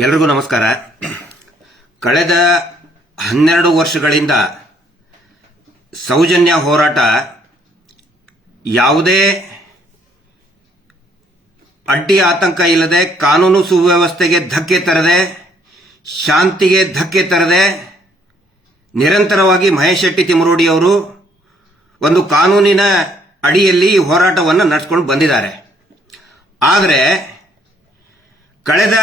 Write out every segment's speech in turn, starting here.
ಎಲ್ರಿಗೂ ನಮಸ್ಕಾರ. ಕಳೆದ 12 ವರ್ಷಗಳಿಂದ ಸೌಜನ್ಯ ಹೋರಾಟ ಯಾವುದೇ ಅಡ್ಡಿ ಆತಂಕ ಇಲ್ಲದೆ, ಕಾನೂನು ಸುವ್ಯವಸ್ಥೆಗೆ ಧಕ್ಕೆ ತರದೆ, ಶಾಂತಿಗೆ ಧಕ್ಕೆ ತರದೆ ನಿರಂತರವಾಗಿ ಮಹೇಶ್ ಶೆಟ್ಟಿ ತಿಮರೋಡಿ ಅವರು ಒಂದು ಕಾನೂನಿನ ಅಡಿಯಲ್ಲಿ ಈ ಹೋರಾಟವನ್ನು ನಡೆಸಿಕೊಂಡು ಬಂದಿದ್ದಾರೆ. ಆದರೆ ಕಳೆದ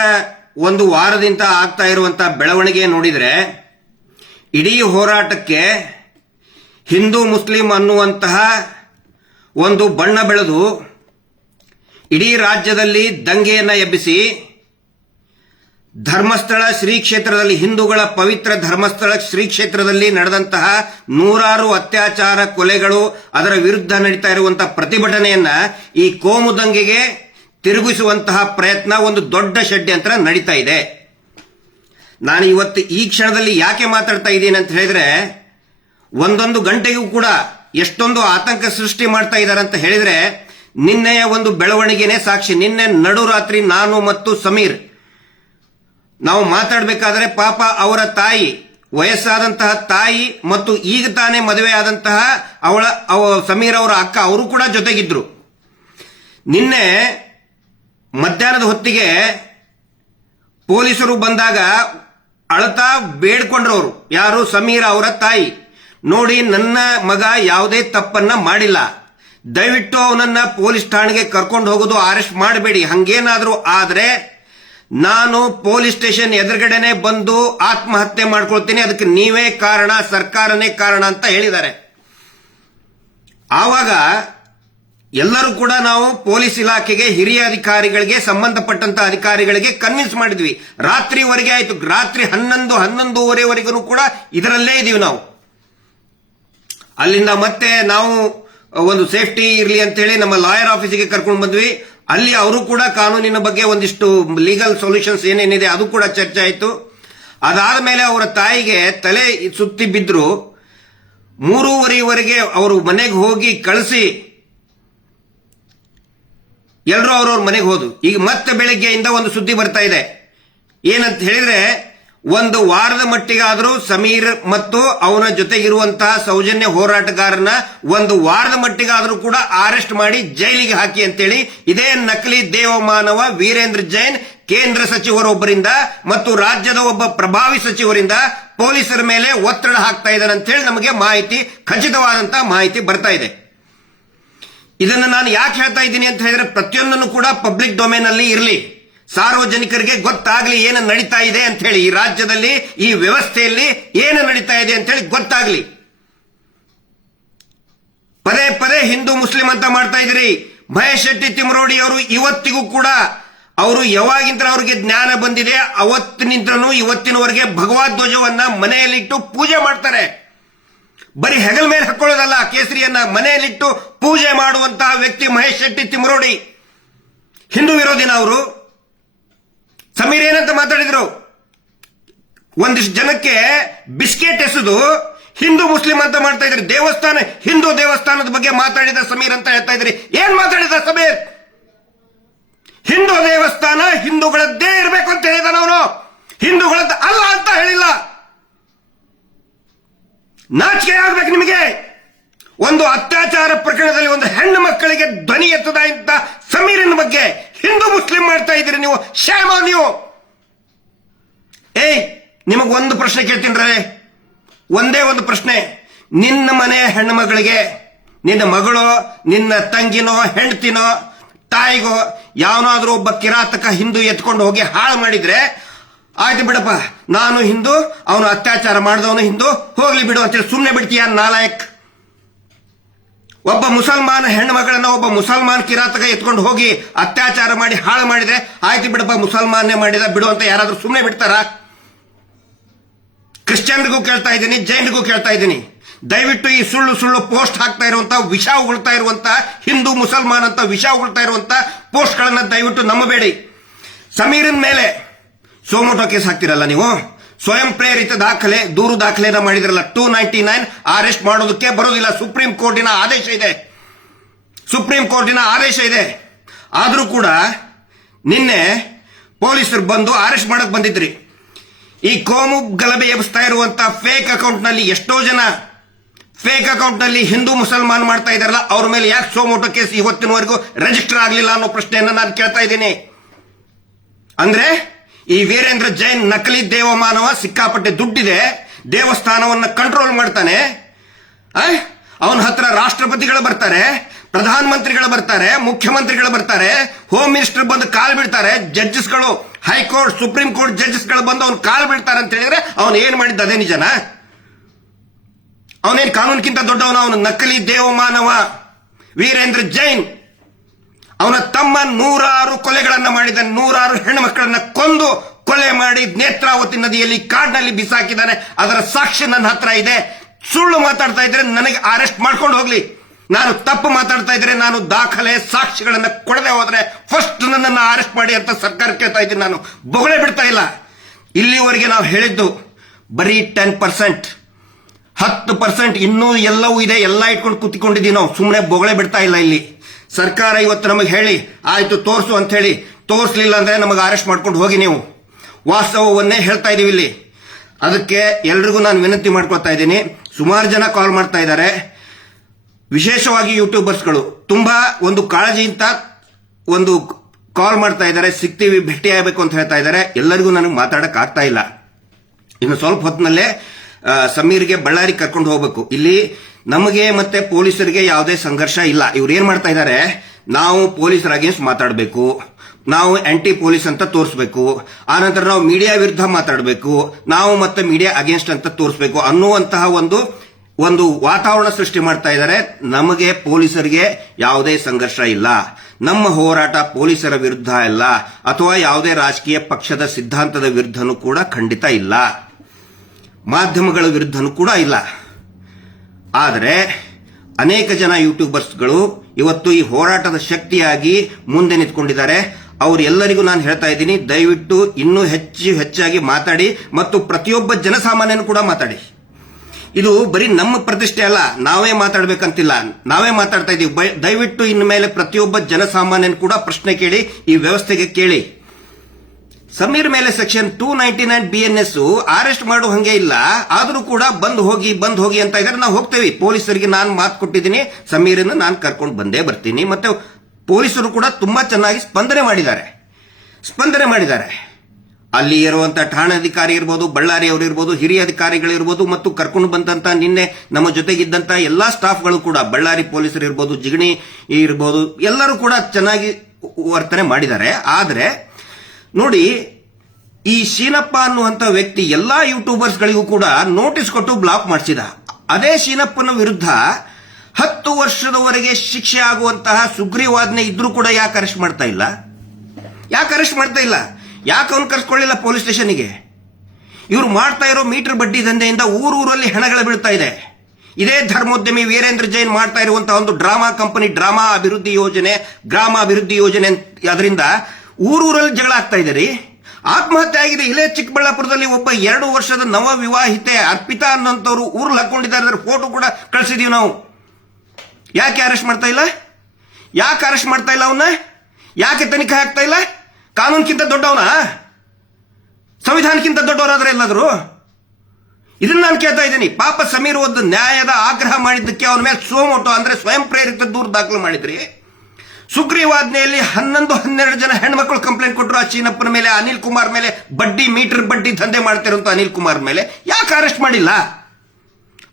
ಒಂದು ವಾರದಿಂದ ಆಗ್ತಾ ಇರುವಂತಹ ಬೆಳವಣಿಗೆ ನೋಡಿದರೆ ಇಡೀ ಹೋರಾಟಕ್ಕೆ ಹಿಂದೂ ಮುಸ್ಲಿಂ ಅನ್ನುವಂತಹ ಒಂದು ಬಣ್ಣ ಬೆಳೆದು ಇಡೀ ರಾಜ್ಯದಲ್ಲಿ ದಂಗೆಯನ್ನು ಎಬ್ಬಿಸಿ ಧರ್ಮಸ್ಥಳ ಶ್ರೀ ಕ್ಷೇತ್ರದಲ್ಲಿ, ಹಿಂದೂಗಳ ಪವಿತ್ರ ಧರ್ಮಸ್ಥಳ ಶ್ರೀ ಕ್ಷೇತ್ರದಲ್ಲಿ ನಡೆದಂತಹ ನೂರಾರು ಅತ್ಯಾಚಾರ ಕೊಲೆಗಳು, ಅದರ ವಿರುದ್ಧ ನಡೀತಾ ಇರುವಂತಹ ಪ್ರತಿಭಟನೆಯನ್ನ ಈ ಕೋಮು ದಂಗೆಗೆ ತಿರುಗಿಸುವಂತಹ ಪ್ರಯತ್ನ ಒಂದು ದೊಡ್ಡ ಷಡ್ಯಂತ್ರ ನಡೀತಾ ಇದೆ. ನಾನು ಇವತ್ತು ಈ ಕ್ಷಣದಲ್ಲಿ ಯಾಕೆ ಮಾತಾಡ್ತಾ ಇದ್ದೀನಿ ಅಂತ ಹೇಳಿದ್ರೆ, ಒಂದೊಂದು ಗಂಟೆಗೂ ಕೂಡ ಎಷ್ಟೊಂದು ಆತಂಕ ಸೃಷ್ಟಿ ಮಾಡ್ತಾ ಇದ್ದಾರೆ ಅಂತ ಹೇಳಿದ್ರೆ ನಿನ್ನೆಯ ಒಂದು ಬೆಳವಣಿಗೆನೇ ಸಾಕ್ಷಿ. ನಿನ್ನೆ ನಡುರಾತ್ರಿ ನಾನು ಮತ್ತು ಸಮೀರ್ ನಾವು ಮಾತಾಡಬೇಕಾದ್ರೆ ಪಾಪ ಅವರ ತಾಯಿ, ವಯಸ್ಸಾದಂತಹ ತಾಯಿ ಮತ್ತು ಈಗ ತಾನೇ ಮದುವೆ ಆದಂತಹ ಸಮೀರ್ ಅವರ ಅಕ್ಕ, ಅವರು ಕೂಡ ಜೊತೆಗಿದ್ರು. ನಿನ್ನೆ ಮಧ್ಯಾಹ್ನದ ಹೊತ್ತಿಗೆ ಪೊಲೀಸರು ಬಂದಾಗ ಅಳತಾ ಬೇಡ್ಕೊಂಡ್ರವರು, ಯಾರು? ಸಮೀರ್ ಅವರ ತಾಯಿ. ನೋಡಿ, ನನ್ನ ಮಗ ಯಾವುದೇ ತಪ್ಪನ್ನ ಮಾಡಿಲ್ಲ, ದಯವಿಟ್ಟು ಅವನನ್ನ ಪೊಲೀಸ್ ಠಾಣೆಗೆ ಕರ್ಕೊಂಡು ಹೋಗೋದು, ಅರೆಸ್ಟ್ ಮಾಡಬೇಡಿ. ಹಂಗೇನಾದ್ರೂ ಆದ್ರೆ ನಾನು ಪೊಲೀಸ್ ಸ್ಟೇಷನ್ ಎದುರುಗಡೆನೆ ಬಂದು ಆತ್ಮಹತ್ಯೆ ಮಾಡ್ಕೊಳ್ತೀನಿ, ಅದಕ್ಕೆ ನೀವೇ ಕಾರಣ, ಸರ್ಕಾರನೇ ಕಾರಣ ಅಂತ ಹೇಳಿದ್ದಾರೆ. ಆವಾಗ ಎಲ್ಲರೂ ಕೂಡ ನಾವು ಪೊಲೀಸ್ ಇಲಾಖೆಗೆ, ಹಿರಿಯ ಅಧಿಕಾರಿಗಳಿಗೆ, ಸಂಬಂಧಪಟ್ಟಂತ ಅಧಿಕಾರಿಗಳಿಗೆ ಕನ್ವಿನ್ಸ್ ಮಾಡಿದ್ವಿ. ರಾತ್ರಿವರೆಗೆ ಆಯ್ತು, ರಾತ್ರಿ 11:30ವರೆಗೂ ಕೂಡ ಇದರಲ್ಲೇ ಇದೀವಿ ನಾವು. ಅಲ್ಲಿಂದ ಮತ್ತೆ ನಾವು ಒಂದು ಸೇಫ್ಟಿ ಇರಲಿ ಅಂತ ಹೇಳಿ ನಮ್ಮ ಲಾಯರ್ ಆಫೀಸಿಗೆ ಕರ್ಕೊಂಡು ಬಂದ್ವಿ. ಅಲ್ಲಿ ಅವರು ಕೂಡ ಕಾನೂನಿನ ಬಗ್ಗೆ ಒಂದಿಷ್ಟು ಲೀಗಲ್ ಸೊಲ್ಯೂಷನ್ಸ್ ಏನೇನಿದೆ ಅದು ಕೂಡ ಚರ್ಚೆ ಆಯಿತು. ಅದಾದ ಮೇಲೆ ಅವರ ತಾಯಿಗೆ ತಲೆ ಸುತ್ತಿ ಬಿದ್ರು. 3:30ವರೆಗೆ ಅವರು ಮನೆಗೆ ಹೋಗಿ ಕಳಿಸಿ ಎಲ್ಲರೂ ಅವ್ರವ್ರ ಮನೆಗೆ ಹೋದ್ರು. ಈಗ ಮತ್ತೆ ಬೆಳಗ್ಗೆಯಿಂದ ಒಂದು ಸುದ್ದಿ ಬರ್ತಾ ಇದೆ. ಏನಂತ ಹೇಳಿದ್ರೆ, ಒಂದು ವಾರದ ಮಟ್ಟಿಗಾದರೂ ಸಮೀರ್ ಮತ್ತು ಅವನ ಜೊತೆಗಿರುವಂತಹ ಸೌಜನ್ಯ ಹೋರಾಟಗಾರನ ಒಂದು ವಾರದ ಮಟ್ಟಿಗಾದರೂ ಕೂಡ ಅರೆಸ್ಟ್ ಮಾಡಿ ಜೈಲಿಗೆ ಹಾಕಿ ಅಂತೇಳಿ ಇದೇ ನಕಲಿ ದೇವಮಾನವ ವೀರೇಂದ್ರ ಜೈನ್ ಕೇಂದ್ರ ಸಚಿವರೊಬ್ಬರಿಂದ ಮತ್ತು ರಾಜ್ಯದ ಒಬ್ಬ ಪ್ರಭಾವಿ ಸಚಿವರಿಂದ ಪೊಲೀಸರ ಮೇಲೆ ಒತ್ತಡ ಹಾಕ್ತಾ ಇದ್ದಾರೆ ಅಂತ ಹೇಳಿ ನಮಗೆ ಮಾಹಿತಿ, ಖಚಿತವಾದಂತಹ ಮಾಹಿತಿ ಬರ್ತಾ ಇದೆ. ಇದನ್ನು ನಾನು ಯಾಕೆ ಹೇಳ್ತಾ ಇದ್ದೀನಿ ಅಂತ ಹೇಳಿದ್ರೆ, ಪ್ರತಿಯೊಂದನ್ನು ಕೂಡ ಪಬ್ಲಿಕ್ ಡೊಮೇನ್ ಅಲ್ಲಿ ಇರಲಿ, ಸಾರ್ವಜನಿಕರಿಗೆ ಗೊತ್ತಾಗ್ಲಿ ಏನು ನಡೀತಾ ಇದೆ ಅಂತ ಹೇಳಿ, ಈ ರಾಜ್ಯದಲ್ಲಿ ಈ ವ್ಯವಸ್ಥೆಯಲ್ಲಿ ಏನು ನಡೀತಾ ಇದೆ ಅಂತ ಹೇಳಿ ಗೊತ್ತಾಗ್ಲಿ. ಪದೇ ಪದೇ ಹಿಂದೂ ಮುಸ್ಲಿಂ ಅಂತ ಮಾಡ್ತಾ ಇದ್ರಿ. ಮಹೇಶ್ ಶೆಟ್ಟಿ ತಿಮರೋಡಿ ಅವರು ಇವತ್ತಿಗೂ ಕೂಡ ಅವರು ಯಾವಾಗಿಂತ ಅವರಿಗೆ ಜ್ಞಾನ ಬಂದಿದೆ ಅವತ್ತಿನಿಂದನೂ ಇವತ್ತಿನವರೆಗೆ ಭಗವದ್ ಧ್ವಜವನ್ನ ಮನೆಯಲ್ಲಿಟ್ಟು ಪೂಜೆ ಮಾಡ್ತಾರೆ. ಬರೀ ಹೆಗಲ ಮೇಲೆ ಹಾಕೊಳ್ಳೋದಲ್ಲ, ಕೇಸರಿಯನ್ನ ಮನೆಯಲ್ಲಿಟ್ಟು ಪೂಜೆ ಮಾಡುವಂತಹ ವ್ಯಕ್ತಿ ಮಹೇಶ್ ಶೆಟ್ಟಿ ತಿಮರೋಡಿ. ಹಿಂದೂ ವಿರೋಧಿನ ಅವರು. ಸಮೀರ್ ಏನಂತ ಮಾತಾಡಿದ್ರು, ಒಂದಿಷ್ಟು ಜನಕ್ಕೆ ಬಿಸ್ಕೆಟ್ ಎಸೆದು ಹಿಂದೂ ಮುಸ್ಲಿಂ ಅಂತ ಮಾಡ್ತಾ ಇದ್ರಿ. ದೇವಸ್ಥಾನ, ಹಿಂದೂ ದೇವಸ್ಥಾನದ ಬಗ್ಗೆ ಮಾತಾಡಿದ ಸಮೀರ್ ಅಂತ ಹೇಳ್ತಾ ಇದ್ರಿ. ಏನ್ ಮಾತಾಡಿದ ಸಮೀರ್? ಹಿಂದೂ ದೇವಸ್ಥಾನ ಹಿಂದೂಗಳದ್ದೇ ಇರಬೇಕು ಅಂತ ಹೇಳಿದಾನ ಅವನು, ಹಿಂದೂಗಳದ್ದು ಅಲ್ಲ ಅಂತ ಹೇಳಿಲ್ಲ. ನಾಚಿಕೆ ಆಗ್ಬೇಕು ನಿಮಗೆ. ಒಂದು ಅತ್ಯಾಚಾರ ಪ್ರಕರಣದಲ್ಲಿ ಒಂದು ಹೆಣ್ಣು ಮಕ್ಕಳಿಗೆ ಧ್ವನಿ ಎತ್ತದ ಇಂತ ಸಮೀರಿನ ಬಗ್ಗೆ ಹಿಂದೂ ಮುಸ್ಲಿಂ ಮಾಡ್ತಾ ಇದ್ದೀರಿ ನೀವು. ಶ್ಯಾಮ ನೀವು. ನಿಮಗ್ ಒಂದು ಪ್ರಶ್ನೆ ಕೇಳ್ತೀನಿ, ಒಂದೇ ಒಂದು ಪ್ರಶ್ನೆ. ನಿನ್ನ ಮನೆಯ ಹೆಣ್ಣು ಮಗಳಿಗೆ, ನಿನ್ನ ಮಗಳೋ, ನಿನ್ನ ತಂಗಿನೋ, ಹೆಂಡತಿನೋ, ತಾಯಿಗೋ ಯಾವನಾದ್ರೂ ಒಬ್ಬ ಕಿರಾತಕ ಹಿಂದೂ ಎತ್ಕೊಂಡು ಹೋಗಿ ಹಾಳು ಮಾಡಿದ್ರೆ, ಆಯ್ತು ಬಿಡಪ್ಪ, ನಾನು ಹಿಂದೂ, ಅವನು ಅತ್ಯಾಚಾರ ಮಾಡಿದವನು ಹಿಂದೂ, ಹೋಗ್ಲಿ ಬಿಡು ಅಂತೇಳಿ ಸುಮ್ಮನೆ ಬಿಡ್ತೀಯ? ನಾಲಾಯಕ್. ಒಬ್ಬ ಮುಸಲ್ಮಾನ ಹೆಣ್ಣು ಮಗಳನ್ನ ಒಬ್ಬ ಮುಸಲ್ಮಾನ್ ಕಿರಾತಕ ಎತ್ಕೊಂಡು ಹೋಗಿ ಅತ್ಯಾಚಾರ ಮಾಡಿ ಹಾಳು ಮಾಡಿದ್ರೆ, ಆಯ್ತು ಬಿಡಪ್ಪ, ಮುಸಲ್ಮಾನೇ ಮಾಡಿದ ಬಿಡು ಅಂತ ಯಾರಾದ್ರೂ ಸುಮ್ಮನೆ ಬಿಡ್ತಾರ? ಕ್ರಿಶ್ಚಿಯನ್ರಿಗೂ ಕೇಳ್ತಾ ಇದ್ದೀನಿ, ಜೈನ್ರಿಗೂ ಕೇಳ್ತಾ ಇದ್ದೀನಿ, ದಯವಿಟ್ಟು ಈ ಸುಳ್ಳು ಸುಳ್ಳು ಪೋಸ್ಟ್ ಹಾಕ್ತಾ ಇರುವಂತಹ, ವಿಷ ಉಗುಳ್ತಾ ಇರುವಂತಹ, ಹಿಂದೂ ಮುಸಲ್ಮಾನ್ ಅಂತ ವಿಷ ಉಗುಳ್ತಾ ಇರುವಂತಹ ಪೋಸ್ಟ್ಗಳನ್ನ ದಯವಿಟ್ಟು ನಂಬಬೇಡಿ. ಸಮೀರನ್ ಮೇಲೆ ಸೋಮೋಟೋ ಕೇಸ್ ಹಾಕ್ತಿರಲ್ಲ ನೀವು, ಸ್ವಯಂ ಪ್ರೇರಿತ ದೂರು ದಾಖಲೆನ ಮಾಡಿದ್ರಲ್ಲ, 299 ಅರೆಸ್ಟ್ ಮಾಡೋದಕ್ಕೆ ಬರೋದಿಲ್ಲ. ಸುಪ್ರೀಂ ಕೋರ್ಟಿನ ಆದೇಶ ಇದೆ. ಆದರೂ ಕೂಡ ನಿನ್ನೆ ಪೊಲೀಸರು ಬಂದು ಅರೆಸ್ಟ್ ಮಾಡಕ್ ಬಂದಿದ್ರಿ. ಈ ಕೋಮು ಗಲಭೆ ಎಬ್ಬಿಸ್ತಾ ಇರುವಂತ ಫೇಕ್ ಅಕೌಂಟ್ ನಲ್ಲಿ ಎಷ್ಟೋ ಜನ ಫೇಕ್ ಅಕೌಂಟ್ ನಲ್ಲಿ ಹಿಂದೂ ಮುಸಲ್ಮಾನ್ ಮಾಡ್ತಾ ಇದಾರಲ್ಲ, ಅವ್ರ ಮೇಲೆ ಯಾಕೆ ಸೋಮೋಟೋ ಕೇಸ್ ಇವತ್ತಿನವರೆಗೂ ರಿಜಿಸ್ಟರ್ ಆಗಲಿಲ್ಲ ಅನ್ನೋ ಪ್ರಶ್ನೆಯನ್ನ ನಾನು ಕೇಳ್ತಾ ಇದ್ದೀನಿ. ಅಂದ್ರೆ ಈ ವೀರೇಂದ್ರ ಜೈನ್ ನಕಲಿ ದೇವಮಾನವ, ಸಿಕ್ಕಾಪಟ್ಟೆ ದುಡ್ಡಿದೆ, ದೇವಸ್ಥಾನವನ್ನ ಕಂಟ್ರೋಲ್ ಮಾಡ್ತಾನೆ. ಅವನ ಹತ್ರ ರಾಷ್ಟ್ರಪತಿಗಳು ಬರ್ತಾರೆ, ಪ್ರಧಾನ ಮಂತ್ರಿಗಳು ಬರ್ತಾರೆ, ಮುಖ್ಯಮಂತ್ರಿಗಳು ಬರ್ತಾರೆ, ಹೋಮ್ ಮಿನಿಸ್ಟರ್ ಬಂದು ಕಾಲ್ ಬಿಡ್ತಾರೆ, ಜಡ್ಜಸ್ಗಳು, ಹೈಕೋರ್ಟ್ ಸುಪ್ರೀಂ ಕೋರ್ಟ್ ಜಡ್ಜಸ್ಗಳು ಬಂದು ಅವ್ನು ಕಾಲ್ ಬಿಡ್ತಾರೆ ಅಂತ ಹೇಳಿದ್ರೆ ಅವನು ಏನ್ ಮಾಡಿದ್ದ ಅದೇ ನಿಜನ? ಅವನೇನ್ ಕಾನೂನಿಗಿಂತ ದೊಡ್ಡವನ? ಅವನು ನಕಲಿ ದೇವಮಾನವ ವೀರೇಂದ್ರ ಜೈನ್. ಅವನ ತಮ್ಮ 100 ಕೊಲೆಗಳನ್ನ ಮಾಡಿದ, 100 ಹೆಣ್ಣು ಮಕ್ಕಳನ್ನ ಕೊಂದು ಕೊಲೆ ಮಾಡಿ ನೇತ್ರಾವತಿ ನದಿಯಲ್ಲಿ ಕಾಡಿನಲ್ಲಿ ಬಿಸಾಕಿದ್ದಾನೆ. ಅದರ ಸಾಕ್ಷಿ ನನ್ನ ಹತ್ರ ಇದೆ. ಸುಳ್ಳು ಮಾತಾಡ್ತಾ ಇದ್ರೆ ನನಗೆ ಅರೆಸ್ಟ್ ಮಾಡ್ಕೊಂಡು ಹೋಗ್ಲಿ. ನಾನು ತಪ್ಪು ಮಾತಾಡ್ತಾ ಇದ್ರೆ, ನಾನು ದಾಖಲೆ ಸಾಕ್ಷಿಗಳನ್ನ ಕೊಡದೆ ಹೋದ್ರೆ ಫಸ್ಟ್ ನನ್ನನ್ನು ಅರೆಸ್ಟ್ ಮಾಡಿ ಅಂತ ಸರ್ಕಾರ ಕೇಳ್ತಾ ಇದ್ದೀನಿ. ನಾನು ಬೊಗಳೆ ಬಿಡ್ತಾ ಇಲ್ಲ. ಇಲ್ಲಿವರೆಗೆ ನಾವು ಹೇಳಿದ್ದು ಬರೀ 10%, 10%. ಇನ್ನೂ ಎಲ್ಲವೂ ಇದೆ, ಎಲ್ಲ ಇಟ್ಕೊಂಡು ಕೂತ್ಕೊಂಡಿದ್ದೀವಿ ನಾವು. ಸುಮ್ಮನೆ ಬೊಗಳೆ ಬಿಡ್ತಾ ಇಲ್ಲ. ಇಲ್ಲಿ ಸರ್ಕಾರ ಇವತ್ತು ನಮಗೆ ಹೇಳಿ ಆಯ್ತು ತೋರಿಸು ಅಂತ ಹೇಳಿ, ತೋರಿಸಲಿಲ್ಲ ಅಂದ್ರೆ ನಮಗೆ ಅರೆಸ್ಟ್ ಮಾಡ್ಕೊಂಡು ಹೋಗಿ. ನೀವು ವಾಸ್ತವವನ್ನೇ ಹೇಳ್ತಾ ಇದೀವಿ ಇಲ್ಲಿ. ಅದಕ್ಕೆ ಎಲ್ರಿಗೂ ನಾನು ವಿನಂತಿ ಮಾಡ್ಕೊಳ್ತಾ ಇದ್ದೀನಿ. ಸುಮಾರು ಜನ ಕಾಲ್ ಮಾಡ್ತಾ ಇದ್ದಾರೆ, ವಿಶೇಷವಾಗಿ ಯೂಟ್ಯೂಬರ್ಸ್ಗಳು ತುಂಬಾ ಒಂದು ಕಾಳಜಿಯಿಂದ ಒಂದು ಕಾಲ್ ಮಾಡ್ತಾ ಇದ್ದಾರೆ, ಸಿಗ್ತೀವಿ, ಭೇಟಿ ಆಗಬೇಕು ಅಂತ ಹೇಳ್ತಾ ಇದ್ದಾರೆ. ಎಲ್ಲರಿಗೂ ನನಗೆ ಮಾತಾಡಕ್ ಆಗ್ತಾ ಇಲ್ಲ. ಇನ್ನು ಸ್ವಲ್ಪ ಹೊತ್ತಿನಲ್ಲೇ ಸಮೀರ್ಗೆ ಬಳ್ಳಾರಿ ಕರ್ಕೊಂಡು ಹೋಗ್ಬೇಕು. ಇಲ್ಲಿ ನಮಗೆ ಮತ್ತೆ ಪೊಲೀಸರಿಗೆ ಯಾವುದೇ ಸಂಘರ್ಷ ಇಲ್ಲ. ಇವ್ರು ಏನ್ ಮಾಡ್ತಾ ಇದ್ದಾರೆ, ನಾವು ಪೊಲೀಸರ ಅಗೇನ್ಸ್ಟ್ ಮಾತಾಡಬೇಕು, ನಾವು ಆಂಟಿ ಪೊಲೀಸ್ ಅಂತ ತೋರಿಸಬೇಕು, ಆನಂತರ ನಾವು ಮೀಡಿಯಾ ವಿರುದ್ಧ ಮಾತಾಡಬೇಕು, ನಾವು ಮತ್ತೆ ಮೀಡಿಯಾ ಅಗೇನ್ಸ್ಟ್ ಅಂತ ತೋರಿಸಬೇಕು ಅನ್ನುವಂತಹ ಒಂದು ವಾತಾವರಣ ಸೃಷ್ಟಿ ಮಾಡ್ತಾ ಇದ್ದಾರೆ. ನಮಗೆ ಪೊಲೀಸರಿಗೆ ಯಾವುದೇ ಸಂಘರ್ಷ ಇಲ್ಲ. ನಮ್ಮ ಹೋರಾಟ ಪೊಲೀಸರ ವಿರುದ್ಧ ಇಲ್ಲ, ಅಥವಾ ಯಾವುದೇ ರಾಜಕೀಯ ಪಕ್ಷದ ಸಿದ್ಧಾಂತದ ವಿರುದ್ಧನೂ ಕೂಡ ಖಂಡಿತ ಇಲ್ಲ, ಮಾಧ್ಯಮಗಳ ವಿರುದ್ಧನೂ ಕೂಡ ಇಲ್ಲ. ಆದರೆ ಅನೇಕ ಜನ ಯೂಟ್ಯೂಬರ್ಸ್ಗಳು ಇವತ್ತು ಈ ಹೋರಾಟದ ಶಕ್ತಿಯಾಗಿ ಮುಂದೆ ನಿಂತ್ಕೊಂಡಿದ್ದಾರೆ. ಅವರೆಲ್ಲರಿಗೂ ನಾನು ಹೇಳ್ತಾ ಇದ್ದೀನಿ, ದಯವಿಟ್ಟು ಇನ್ನೂ ಹೆಚ್ಚಾಗಿ ಮಾತಾಡಿ, ಮತ್ತು ಪ್ರತಿಯೊಬ್ಬ ಜನಸಾಮಾನ್ಯನು ಕೂಡ ಮಾತಾಡಿ. ಇದು ಬರೀ ನಮ್ಮ ಪ್ರತಿಷ್ಠೆ ಅಲ್ಲ, ನಾವೇ ಮಾತಾಡ್ಬೇಕಂತಿಲ್ಲ, ನಾವೇ ಮಾತಾಡ್ತಾ ಇದೀವಿ. ದಯವಿಟ್ಟು ಇನ್ನು ಮೇಲೆ ಪ್ರತಿಯೊಬ್ಬ ಜನಸಾಮಾನ್ಯನು ಕೂಡ ಪ್ರಶ್ನೆ ಕೇಳಿ, ಈ ವ್ಯವಸ್ಥೆಗೆ ಕೇಳಿ. ಸಮೀರ್ ಮೇಲೆ ಸೆಕ್ಷನ್ 299 BNS ಅರೆಸ್ಟ್ ಮಾಡೋ ಹಂಗೆ ಇಲ್ಲ, ಆದ್ರೂ ಕೂಡ ಬಂದ್ ಹೋಗಿ ಅಂತ ಇದ್ದಾರೆ. ನಾವು ಹೋಗ್ತೇವೆ. ಪೊಲೀಸರಿಗೆ ನಾನು ಮಾತು ಕೊಟ್ಟಿದ್ದೀನಿ, ಸಮೀರನ್ನು ನಾನು ಕರ್ಕೊಂಡು ಬಂದೇ ಬರ್ತೀನಿ. ಮತ್ತೆ ಪೊಲೀಸರು ಕೂಡ ತುಂಬಾ ಚೆನ್ನಾಗಿ ಸ್ಪಂದನೆ ಮಾಡಿದ್ದಾರೆ. ಅಲ್ಲಿ ಇರುವಂತಹ ಠಾಣಾಧಿಕಾರಿ ಇರ್ಬೋದು, ಬಳ್ಳಾರಿ ಅವರು ಇರ್ಬೋದು, ಹಿರಿಯ ಅಧಿಕಾರಿಗಳಿರ್ಬೋದು, ಮತ್ತು ಕರ್ಕೊಂಡು ಬಂದಂತ ನಿನ್ನೆ ನಮ್ಮ ಜೊತೆಗಿದ್ದಂತ ಎಲ್ಲಾ ಸ್ಟಾಫ್ಗಳು ಕೂಡ, ಬಳ್ಳಾರಿ ಪೊಲೀಸರು ಇರ್ಬೋದು, ಜಿಗಣಿ ಇರ್ಬೋದು, ಎಲ್ಲರೂ ಕೂಡ ಚೆನ್ನಾಗಿ ವರ್ತನೆ ಮಾಡಿದ್ದಾರೆ. ಆದ್ರೆ ನೋಡಿ, ಈ ಶೀನಪ್ಪ ಅನ್ನುವಂತ ವ್ಯಕ್ತಿ ಎಲ್ಲಾ ಯೂಟ್ಯೂಬರ್ಸ್ಗಳಿಗೂ ಕೂಡ ನೋಟಿಸ್ ಕೊಟ್ಟು ಬ್ಲಾಕ್ ಮಾಡಿಸಿದ. ಅದೇ ಶೀನಪ್ಪನ ವಿರುದ್ಧ 10 ವರ್ಷದವರೆಗೆ ಶಿಕ್ಷೆ ಆಗುವಂತಹ ಸುಗ್ರೀವಾಜ್ಞೆ ಇದ್ರೂ ಕೂಡ ಯಾಕೆ ಅರೆಸ್ಟ್ ಮಾಡ್ತಾ ಇಲ್ಲ? ಯಾಕೆ ಅವನು ಕರ್ಸ್ಕೊಳ್ಳಿಲ್ಲ ಪೊಲೀಸ್ ಸ್ಟೇಷನ್ಗೆ? ಇವರು ಮಾಡ್ತಾ ಇರೋ ಮೀಟರ್ ಬಡ್ಡಿ ದಂಧೆಯಿಂದ ಊರೂರಲ್ಲಿ ಹೆಣಗಳು ಬೀಳ್ತಾ ಇದೆ. ಇದೇ ಧರ್ಮೋದ್ಯಮಿ ವೀರೇಂದ್ರ ಜೈನ್ ಮಾಡ್ತಾ ಇರುವಂತಹ ಒಂದು ಡ್ರಾಮಾ ಕಂಪನಿ, ಗ್ರಾಮ ಅಭಿವೃದ್ಧಿ ಯೋಜನೆ, ಅದರಿಂದ ಊರೂರಲ್ಲಿ ಜಗಳ ಆಗ್ತಾ ಇದೆ ರೀ. ಆತ್ಮಹತ್ಯೆ ಆಗಿದೆ. ಇಲ್ಲೇ ಚಿಕ್ಕಬಳ್ಳಾಪುರದಲ್ಲಿ ಒಬ್ಬ 2 ವರ್ಷದ ನವ ವಿವಾಹಿತೆ ಅರ್ಪಿತಾ ಅನ್ನೋಂಥವ್ರು ಊರಲ್ಲಿ ಹಾಕೊಂಡಿದ್ದಾರೆ. ಅದರ ಫೋಟೋ ಕೂಡ ಕಳಿಸಿದೀವಿ ನಾವು. ಯಾಕೆ ಅರೆಸ್ಟ್ ಮಾಡ್ತಾ ಇಲ್ಲ ಅವನ್ನ? ಯಾಕೆ ತನಿಖೆ ಆಗ್ತಾ ಇಲ್ಲ? ಕಾನೂನ್ಗಿಂತ ದೊಡ್ಡವನ? ಸಂವಿಧಾನಕ್ಕಿಂತ ದೊಡ್ಡವರಾದ್ರೆ ಎಲ್ಲಾದ್ರು? ಇದನ್ನ ನಾನು ಕೇಳ್ತಾ ಇದ್ದೀನಿ. ಪಾಪ ಸಮೀರ್ ಒಂದು ನ್ಯಾಯದ ಆಗ್ರಹ ಮಾಡಿದ್ದಕ್ಕೆ ಅವನ ಮೇಲೆ ಸೋಮೋಟೋ ಅಂದ್ರೆ ಸ್ವಯಂ ಪ್ರೇರಿತ ದೂರು ದಾಖಲು ಮಾಡಿದ್ರಿ. ಸುಗ್ರೀವಾಜ್ಞೆಯಲ್ಲಿ 11-12 ಜನ ಹೆಣ್ಮಕ್ಳು ಕಂಪ್ಲೇಂಟ್ ಕೊಟ್ಟರು ಆ ಚೀನಪ್ಪನ ಮೇಲೆ, ಅನಿಲ್ ಕುಮಾರ್ ಮೇಲೆ, ಮೀಟರ್ ಬಡ್ಡಿ ದಂಧೆ ಮಾಡ್ತಿರುವಂತ ಅನಿಲ್ ಕುಮಾರ್ ಮೇಲೆ ಯಾಕೆ ಅರೆಸ್ಟ್ ಮಾಡಿಲ್ಲ?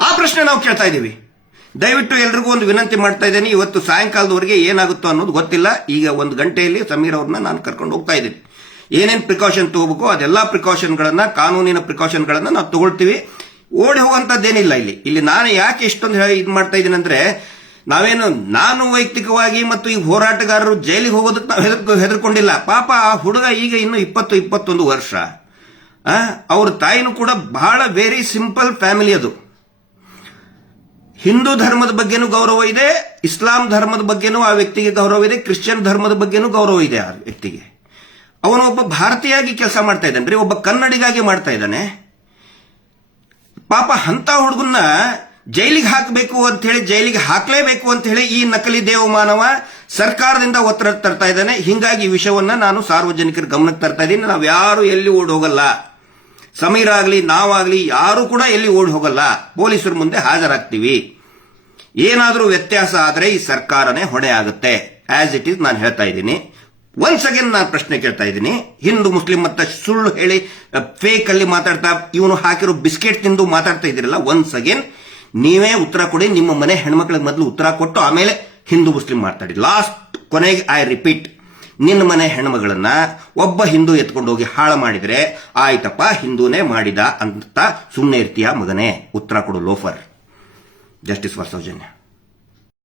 ಆ ಪ್ರಶ್ನೆ ನಾವು ಕೇಳ್ತಾ ಇದ್ದೀವಿ. ದಯವಿಟ್ಟು ಎಲ್ರಿಗೂ ಒಂದು ವಿನಂತಿ ಮಾಡ್ತಾ ಇದ್ದೀನಿ. ಇವತ್ತು ಸಾಯಂಕಾಲದವರೆಗೆ ಏನಾಗುತ್ತೋ ಅನ್ನೋದು ಗೊತ್ತಿಲ್ಲ. ಈಗ 1 ಗಂಟೆಯಲ್ಲಿ ಸಮೀರ್ ಅವ್ರನ್ನ ನಾನು ಕರ್ಕೊಂಡು ಹೋಗ್ತಾ ಇದ್ದೀನಿ. ಏನೇನು ಪ್ರಿಕಾಷನ್ ತಗೋಬೇಕು ಅದೆಲ್ಲಾ ಪ್ರಿಕಾಷನ್ಗಳನ್ನ, ಕಾನೂನಿನ ಪ್ರಿಕಾಷನ್ಗಳನ್ನ ನಾವು ತಗೊಳ್ತೀವಿ. ಓಡಿ ಹೋಗುವಂತದ್ದೇನಿಲ್ಲ ಇಲ್ಲಿ. ನಾನು ಯಾಕೆ ಇಷ್ಟೊಂದು ಇದು ಮಾಡ್ತಾ ಇದ್ದೀನಿ ಅಂದ್ರೆ, ನಾನು ವೈಯಕ್ತಿಕವಾಗಿ ಮತ್ತು ಈ ಹೋರಾಟಗಾರರು ಜೈಲಿಗೆ ಹೋಗೋದಕ್ಕೆ ನಾವು ಹೆದರ್ಕೊಂಡಿಲ್ಲ. ಪಾಪ ಆ ಹುಡುಗ ಈಗ ಇನ್ನು 20-21 ವರ್ಷ. ಅವ್ರ ತಾಯಿನೂ ಕೂಡ ಬಹಳ ವೆರಿ ಸಿಂಪಲ್ ಫ್ಯಾಮಿಲಿ. ಅದು ಹಿಂದೂ ಧರ್ಮದ ಬಗ್ಗೆನೂ ಗೌರವ ಇದೆ, ಇಸ್ಲಾಂ ಧರ್ಮದ ಬಗ್ಗೆನೂ ಆ ವ್ಯಕ್ತಿಗೆ ಗೌರವ ಇದೆ, ಕ್ರಿಶ್ಚಿಯನ್ ಧರ್ಮದ ಬಗ್ಗೆನೂ ಗೌರವ ಇದೆ ಆ ವ್ಯಕ್ತಿಗೆ. ಅವನು ಒಬ್ಬ ಭಾರತೀಯಾಗಿ ಕೆಲಸ ಮಾಡ್ತಾ ಇದ್ದಾನೆ, ಒಬ್ಬ ಕನ್ನಡಿಗಾಗಿ ಮಾಡ್ತಾ ಇದ್ದಾನೆ. ಪಾಪ ಅಂತ ಹುಡುಗನ್ನ ಜೈಲಿಗೆ ಹಾಕಬೇಕು ಅಂತ ಹೇಳಿ, ಜೈಲಿಗೆ ಹಾಕಲೇಬೇಕು ಅಂತ ಹೇಳಿ ಈ ನಕಲಿ ದೇವಮಾನವ ಸರ್ಕಾರದಿಂದ ಒತ್ತಡ ತರ್ತಾ ಇದ್ದಾನೆ. ಹಿಂಗಾಗಿ ಈ ವಿಷಯವನ್ನ ನಾನು ಸಾರ್ವಜನಿಕರ ಗಮನಕ್ಕೆ ತರ್ತಾ ಇದ್ದೀನಿ. ನಾವು ಯಾರು ಎಲ್ಲಿ ಓಡಿ ಹೋಗಲ್ಲ, ಸಮೀರ್ ಆಗಲಿ ನಾವಾಗ್ಲಿ ಯಾರು ಕೂಡ ಎಲ್ಲಿ ಓಡಿ ಹೋಗಲ್ಲ. ಪೊಲೀಸರ ಮುಂದೆ ಹಾಜರಾಗ್ತೀವಿ. ಏನಾದರೂ ವ್ಯತ್ಯಾಸ ಆದರೆ ಈ ಸರ್ಕಾರನೇ ಹೊಣೆ ಆಗುತ್ತೆ. ಆಸ್ ಇಟ್ ಈಸ್ ನಾನು ಹೇಳ್ತಾ ಇದ್ದೀನಿ. ಒನ್ಸ್ ಅಗೇನ್ ನಾನು ಪ್ರಶ್ನೆ ಕೇಳ್ತಾ ಇದ್ದೀನಿ. ಹಿಂದೂ ಮುಸ್ಲಿಂ ಅಂತ ಸುಳ್ಳು ಹೇಳಿ ಫೇಕ್ ಅಲ್ಲಿ ಮಾತಾಡ್ತಾ ಇವನು ಹಾಕಿರೋ ಬಿಸ್ಕೆಟ್ ತಿಂದು ಮಾತಾಡ್ತಾ ಇದ್ದೀರಲ್ಲ, ಒನ್ಸ್ ಅಗೇನ್ ನೀವೇ ಉತ್ತರ ಕೊಡಿ. ನಿಮ್ಮ ಮನೆ ಹೆಣ್ಮಕ್ಳಿಗೆ ಮೊದಲು ಉತ್ತರ ಕೊಟ್ಟು ಆಮೇಲೆ ಹಿಂದೂ ಮುಸ್ಲಿಂ ಮಾತಾಡಿ. ಲಾಸ್ಟ್ ಕೊನೆಗೆ ಐ ರಿಪೀಟ್, ನಿನ್ನ ಮನೆ ಹೆಣ್ಮಗಳನ್ನ ಒಬ್ಬ ಹಿಂದೂ ಎತ್ಕೊಂಡು ಹೋಗಿ ಹಾಳು ಮಾಡಿದ್ರೆ ಆಯ್ತಪ್ಪ ಹಿಂದೂನೇ ಮಾಡಿದ ಅಂತ ಸುಮ್ಮನೆ ಇರ್ತೀಯ ಮಗನೇ? ಉತ್ತರ ಕೊಡು ಲೋಫರ್. Justice for Soujanya.